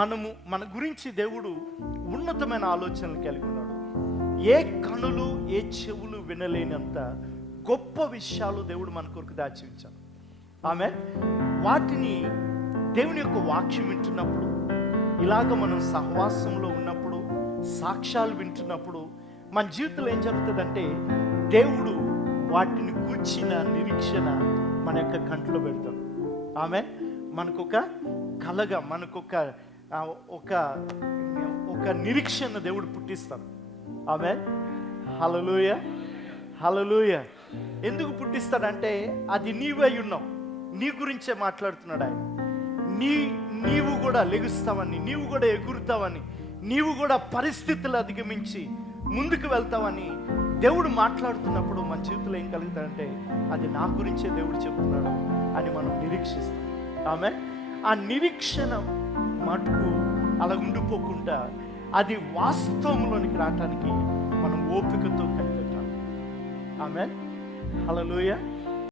మన గురించి దేవుడు ఉన్నతమైన ఆలోచనలు కలిగి ఉన్నాడు. ఏ కనులు ఏ చెవులు వినలేనంత గొప్ప విషయాలు దేవుడు మన కొరకు దాచి ఉంచాడు. ఆమె వాటిని దేవుని యొక్క వాక్యం వింటున్నప్పుడు, ఇలాగ మనం సహవాసంలో ఉన్నప్పుడు, సాక్ష్యాలు వింటున్నప్పుడు మన జీవితంలో ఏం జరుగుతుందంటే దేవుడు వాటిని కూర్చిన నిరీక్షణ మన యొక్క కంట్లో పెడతాడు. ఆమె మనకొక కలగా, మనకొక ఒక నిరీక్షణ దేవుడు పుట్టిస్తాడు. ఆమె హల్లెలూయా, హల్లెలూయా. ఎందుకు పుట్టిస్తాడంటే అది నీవై ఉన్నావు, నీ గురించే మాట్లాడుతున్నాడు ఆయన. నీవు కూడా లెగుస్తావని, నీవు కూడా ఎగురుతావని, నీవు కూడా పరిస్థితులు అధిగమించి ముందుకు వెళ్తావని దేవుడు మాట్లాడుతున్నప్పుడు మన జీవితంలో ఏం కలుగుతాడంటే అది నా గురించే దేవుడు చెప్తున్నాడు అని మనం నిరీక్షిస్తాం. ఆమె ఆ నిరీక్షణ మటుకు అలా ఉండిపోకుండా అది వాస్తవంలోనికి రావటానికి మనం ఓపికతో కనిపెట్టాలి. ఆమె హల్లెలూయా.